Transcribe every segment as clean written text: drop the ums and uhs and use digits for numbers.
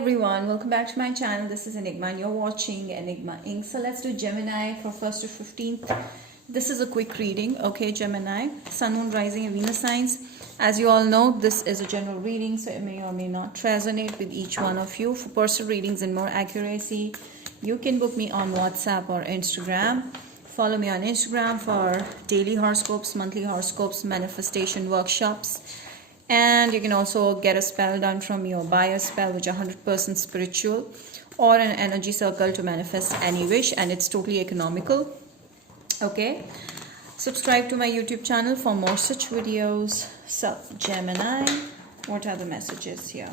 everyone, welcome back to my channel. This is Enigma and you're watching Enigma Inc. So let's do Gemini for 1st to 15th. This is a quick reading, okay? Gemini, Sun, Moon, Rising and Venus signs. As you all know, this is a general reading, so it may or may not resonate with each one of you. For personal readings and more accuracy, you can book me on WhatsApp or Instagram. Follow me on Instagram for daily horoscopes, monthly horoscopes, manifestation workshops. And you can also get a spell done from me or buy a spell which are 100% spiritual, or an energy circle to manifest any wish, and it's totally economical. Okay, subscribe to my YouTube channel for more such videos. So Gemini, what are the messages here?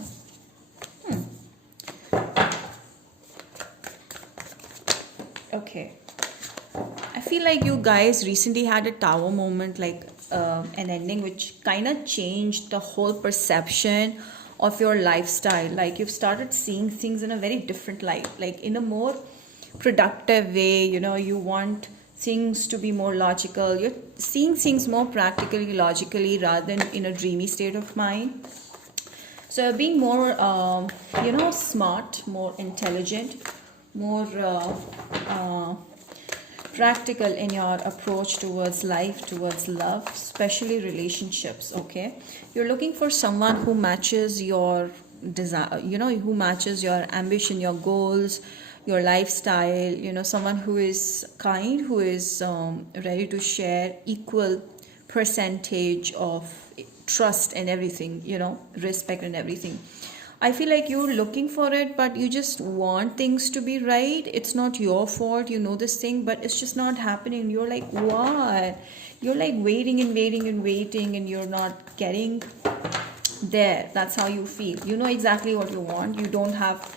Okay, I feel like you guys recently had a tower moment, like an ending which kind of changed the whole perception of your lifestyle. Like you've started seeing things in a very different light, like in a more productive way. You know, you want things to be more logical. You're seeing things more practically, logically, rather than in a dreamy state of mind. So being more smart, more intelligent, more practical in your approach towards life, towards love, especially relationships. Okay, you're looking for someone who matches your desire, who matches your ambition, your goals, your lifestyle. Someone who is kind, who is ready to share equal percentage of trust and everything, respect and everything. I feel like you're looking for it, but you just want things to be right. It's not your fault, this thing, but it's just not happening. You're like, what? You're like waiting and waiting and waiting, and you're not getting there. That's how you feel. You know exactly what you want. You don't have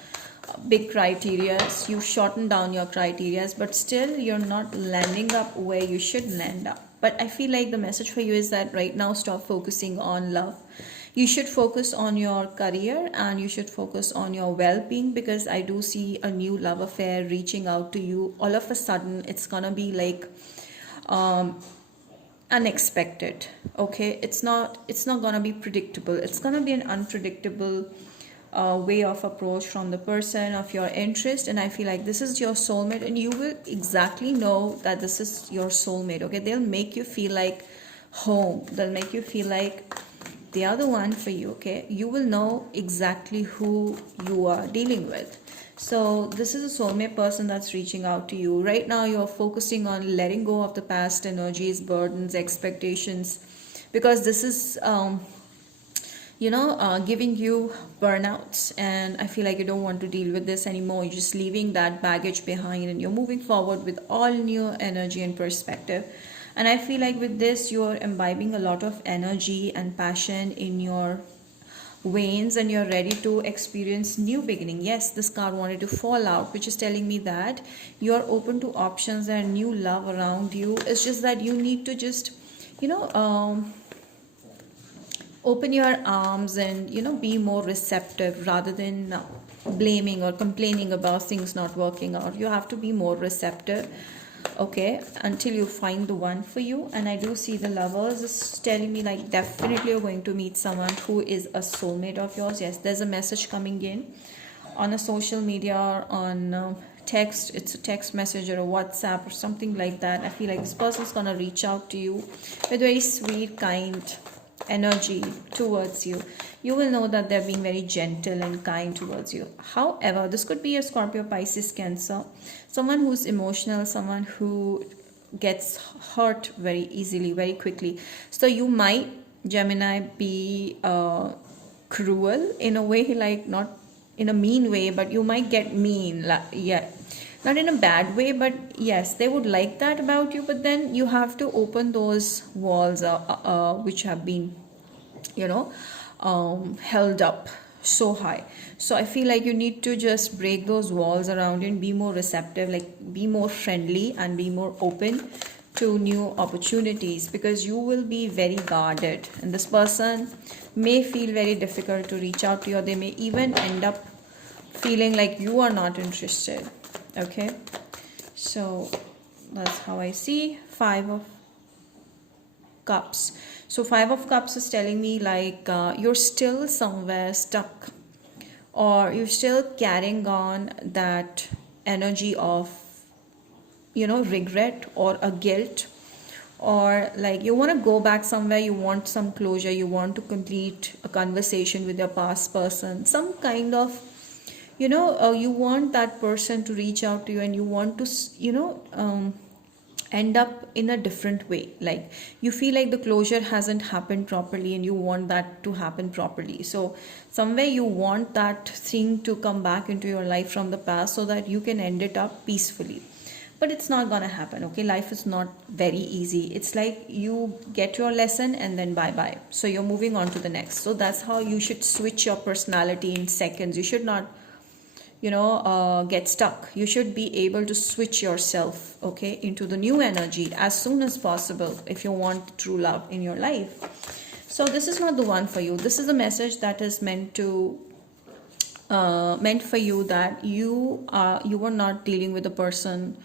big criteria. You shorten down your criteria, but still you're not landing up where you should land up. But I feel like the message for you is that right now, stop focusing on love. You should focus on your career, and you should focus on your well-being, because I do see a new love affair reaching out to you. All of a sudden, it's gonna be like unexpected. Okay, it's not gonna be predictable. It's gonna be an unpredictable way of approach from the person of your interest. And I feel like this is your soulmate, and you will exactly know that this is your soulmate. Okay, they'll make you feel like home. They'll make you feel like they are the one for you. Okay, you will know exactly who you are dealing with. So this is a soulmate person that's reaching out to you right now. You're focusing on letting go of the past energies, burdens, expectations, because this is giving you burnouts, and I feel like you don't want to deal with this anymore. You're just leaving that baggage behind, and you're moving forward with all new energy and perspective. And I feel like with this, you're imbibing a lot of energy and passion in your veins, and you're ready to experience new beginning. Yes, this card wanted to fall out, which is telling me that you're open to options and new love around you. It's just that you need to just open your arms and be more receptive, rather than blaming or complaining about things not working out. You have to be more receptive, okay, until you find the one for you. And I do see the Lovers is telling me like definitely you're going to meet someone who is a soulmate of yours. Yes, there's a message coming in on a social media or on text. It's a text message or a WhatsApp or something like that. I feel like this person's gonna reach out to you with very sweet, kind energy towards you. You will know that they're being very gentle and kind towards you. However, this could be a Scorpio, Pisces, Cancer, someone who's emotional, someone who gets hurt very easily, very quickly. So you might, Gemini, be cruel in a way, like not in a mean way, but you might get mean. Yeah, not in a bad way, but yes, they would like that about you. But then you have to open those walls which have been held up so high. So I feel like you need to just break those walls around you and be more receptive, like be more friendly and be more open to new opportunities, because you will be very guarded, and this person may feel very difficult to reach out to you, or they may even end up feeling like you are not interested. Okay, so that's how I see. 5 of Cups. So 5 of Cups is telling me like you're still somewhere stuck or you're still carrying on that energy of, regret or a guilt, or like you want to go back somewhere, you want some closure, you want to complete a conversation with your past person, some kind of, you want that person to reach out to you, and you want to end up in a different way. Like you feel like the closure hasn't happened properly, and you want that to happen properly. So somewhere you want that thing to come back into your life from the past, so that you can end it up peacefully. But it's not gonna happen. Okay, life is not very easy. It's like you get your lesson and then bye bye, so you're moving on to the next. So that's how you should switch your personality in seconds. You should not get stuck. You should be able to switch yourself, okay, into the new energy as soon as possible if you want true love in your life. So this is not the one for you. This is a message that is meant for you, that you are not dealing with a person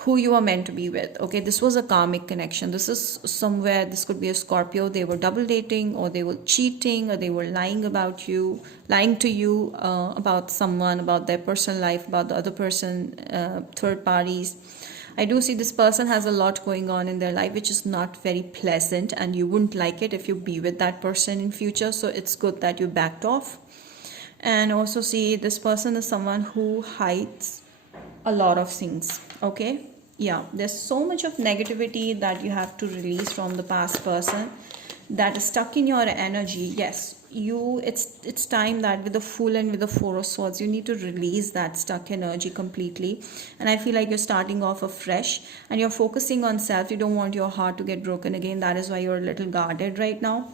who you are meant to be with. Okay, this was a karmic connection. This is somewhere, this could be a Scorpio. They were double dating, or they were cheating, or they were lying to you about someone, about their personal life, about the other person, third parties. I do see this person has a lot going on in their life which is not very pleasant, and you wouldn't like it if you be with that person in future. So it's good that you backed off. And also see, this person is someone who hides a lot of things. Okay, yeah, there's so much of negativity that you have to release from the past person that is stuck in your energy. Yes, it's time that with the Fool and with the Four of Swords, you need to release that stuck energy completely. And I feel like you're starting off afresh, and you're focusing on self. You don't want your heart to get broken again. That is why you're a little guarded right now.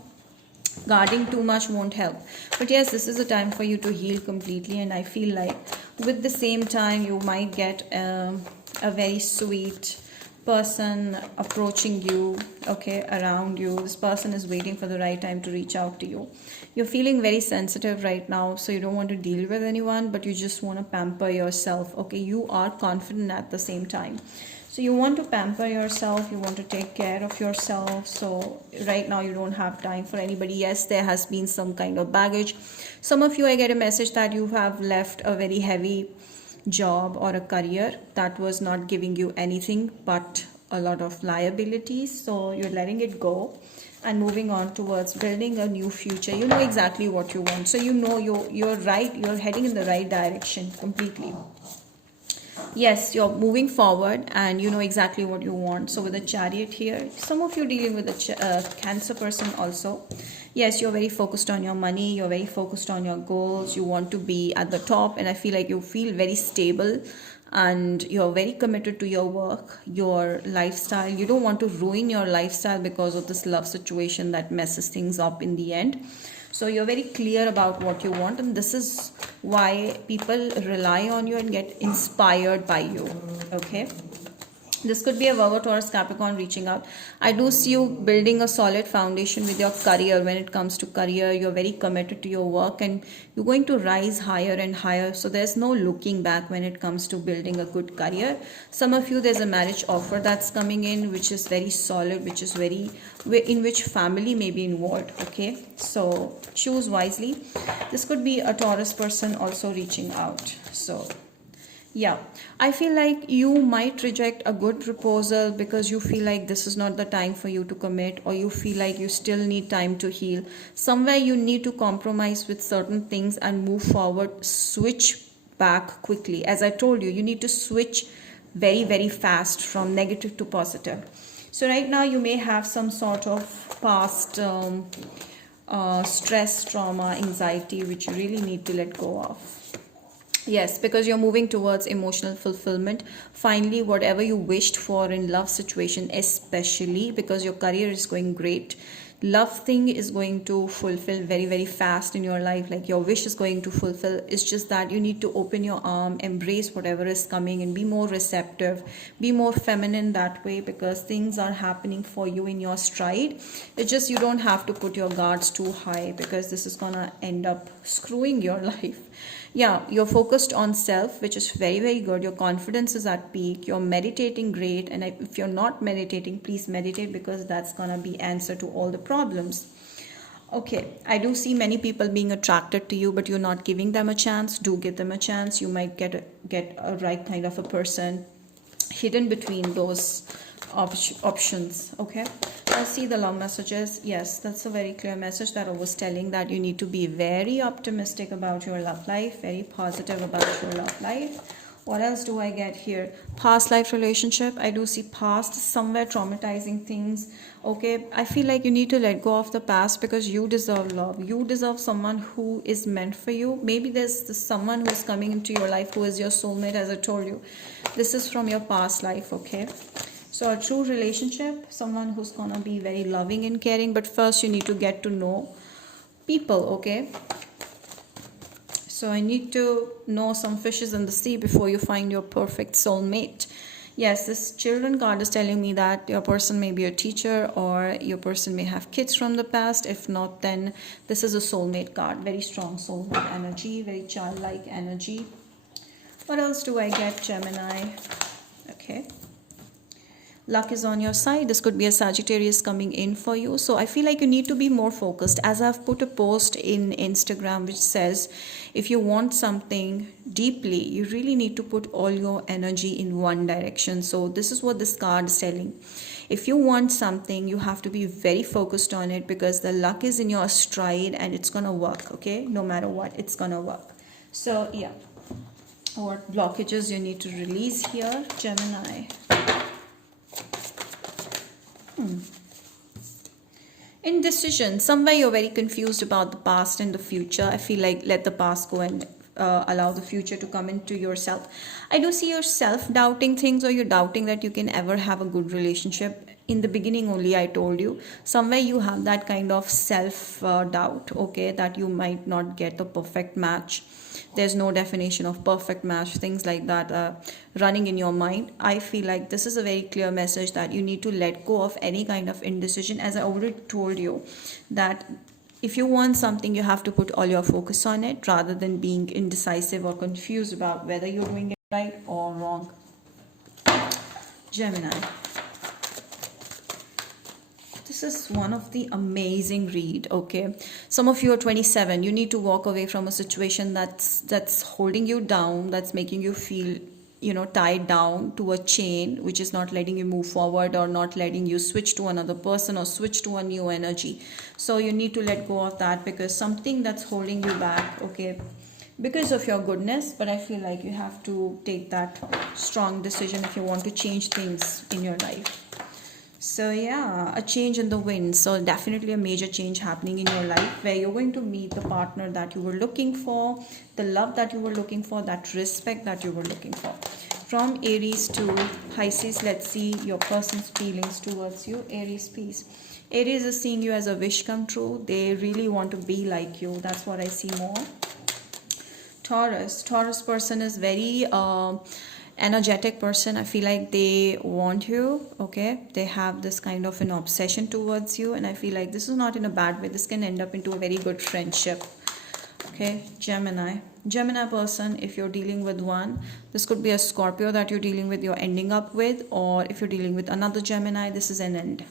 Guarding too much won't help. But yes, this is a time for you to heal completely. And I feel like with the same time, you might get a very sweet person approaching you, okay, around you. This person is waiting for the right time to reach out to you. You're feeling very sensitive right now, so you don't want to deal with anyone, but you just want to pamper yourself. Okay, you are confident at the same time. So you want to pamper yourself, you want to take care of yourself. So right now you don't have time for anybody. Yes, there has been some kind of baggage. Some of you, I get a message that you have left a very heavy job or a career that was not giving you anything but a lot of liabilities. So you're letting it go and moving on towards building a new future. You know exactly what you want. So you know you're right, you're heading in the right direction completely. Yes, you're moving forward and you know exactly what you want. So with the Chariot here, some of you dealing with a Cancer person also. Yes, you're very focused on your money, you're very focused on your goals, you want to be at the top, and I feel like you feel very stable and you're very committed to your work, your lifestyle. You don't want to ruin your lifestyle because of this love situation that messes things up in the end. So you're very clear about what you want, and this is why people rely on you and get inspired by you. Okay, this could be a Virgo, Taurus, Capricorn reaching out. I do see you building a solid foundation with your career. When it comes to career, you're very committed to your work and you're going to rise higher and higher. So there's no looking back when it comes to building a good career. Some of you, there's a marriage offer that's coming in, which is very solid, which is very, in which family may be involved. Okay, so choose wisely. This could be a Taurus person also reaching out. So yeah, I feel like you might reject a good proposal because you feel like this is not the time for you to commit, or you feel like you still need time to heal. Somewhere you need to compromise with certain things and move forward, switch back quickly. As I told you, you need to switch very, very fast from negative to positive. So right now you may have some sort of past stress, trauma, anxiety, which you really need to let go of. Yes, because you're moving towards emotional fulfillment. Finally, whatever you wished for in love situation, especially because your career is going great, love thing is going to fulfill very, very fast in your life. Like your wish is going to fulfill. It's just that you need to open your arm, embrace whatever is coming, and be more receptive, be more feminine that way, because things are happening for you in your stride. It's just you don't have to put your guards too high, because this is gonna end up screwing your life. Yeah, you're focused on self, which is very, very good. Your confidence is at peak. You're meditating great. And if you're not meditating, please meditate, because that's going to be answer to all the problems. Okay, I do see many people being attracted to you, but you're not giving them a chance. Do give them a chance. You might get a right kind of a person hidden between those options. Okay, I see the love messages. Yes, that's a very clear message that I was telling, that you need to be very optimistic about your love life, very positive about your love life. What else do I get here? Past life relationship. I do see past somewhere traumatizing things. Okay, I feel like you need to let go of the past because you deserve love. You deserve someone who is meant for you. Maybe there's someone who is coming into your life who is your soulmate, as I told you. This is from your past life, okay? So a true relationship, someone who's gonna be very loving and caring, but first you need to get to know people, okay? So I need to know some fishes in the sea before you find your perfect soulmate. Yes, this children card is telling me that your person may be a teacher or your person may have kids from the past. If not, then this is a soulmate card. Very strong soulmate energy, very childlike energy. What else do I get, Gemini? Okay. Luck is on your side. This could be a Sagittarius coming in for you. So I feel like you need to be more focused. As I've put a post in Instagram which says, if you want something deeply, you really need to put all your energy in one direction. So this is what this card is telling. If you want something, you have to be very focused on it because the luck is in your stride and it's gonna work, okay? No matter what, it's gonna work. So yeah, what blockages you need to release here, Gemini? Indecision. Somewhere you're very confused about the past and the future. I feel like let the past go and allow the future to come into yourself. I do see yourself doubting things, or you're doubting that you can ever have a good relationship. In the beginning only I told you, somewhere you have that kind of self doubt, okay, that you might not get the perfect match. There's no definition of perfect match, things like that running in your mind. I feel like this is a very clear message that you need to let go of any kind of indecision. As I already told you, that if you want something, you have to put all your focus on it rather than being indecisive or confused about whether you're doing it right or wrong. Gemini. This is one of the amazing read, okay? Some of you are 27. You need to walk away from a situation that's holding you down, that's making you feel, tied down to a chain, which is not letting you move forward or not letting you switch to another person or switch to a new energy. So you need to let go of that because something that's holding you back, okay, because of your goodness. But I feel like you have to take that strong decision if you want to change things in your life. So yeah, a change in the wind. So definitely a major change happening in your life where you're going to meet the partner that you were looking for, the love that you were looking for, that respect that you were looking for. From Aries to Pisces, let's see your person's feelings towards you. Aries, peace. Aries is seeing you as a wish come true. They really want to be like you. That's what I see more. Taurus person is very energetic person. I feel like they want you, okay? They have this kind of an obsession towards you, and I feel like this is not in a bad way. This can end up into a very good friendship, okay? Gemini person, if you're dealing with one, this could be a Scorpio that you're dealing with, you're ending up with, or if you're dealing with another Gemini, this is an end.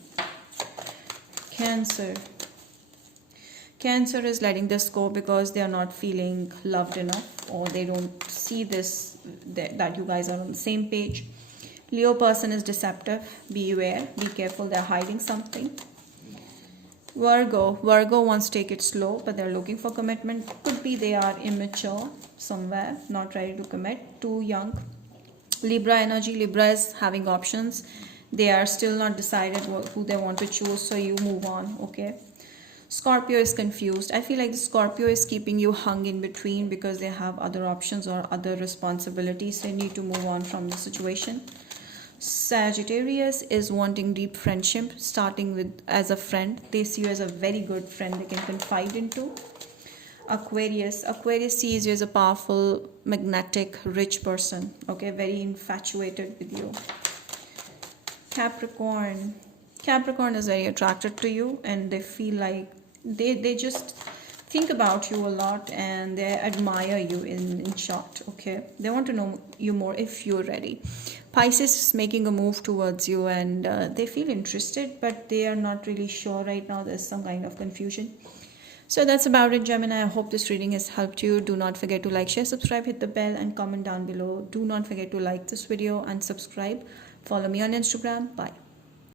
Cancer is letting this go because they are not feeling loved enough, or they don't see this, that you guys are on the same page. Leo person is deceptive. Beware, be careful, they're hiding something. Virgo wants to take it slow, but they're looking for commitment. Could be they are immature somewhere, not ready to commit, too young. Libra energy. Libra is having options. They are still not decided who they want to choose, so you move on, okay? Scorpio is confused. I feel like the Scorpio is keeping you hung in between because they have other options or other responsibilities. So you need to move on from the situation. Sagittarius is wanting deep friendship, starting with as a friend. They see you as a very good friend they can confide into. Aquarius sees you as a powerful, magnetic, rich person. Okay, very infatuated with you. Capricorn is very attracted to you, and they feel like they just think about you a lot and they admire you in short, okay? They want to know you more if you're ready. Pisces is making a move towards you, and they feel interested, but they are not really sure right now. There's some kind of confusion. So that's about it, Gemini. I hope this reading has helped you. Do not forget to like, share, subscribe, hit the bell, and comment down below. Do not forget to like this video and subscribe. Follow me on Instagram. Bye.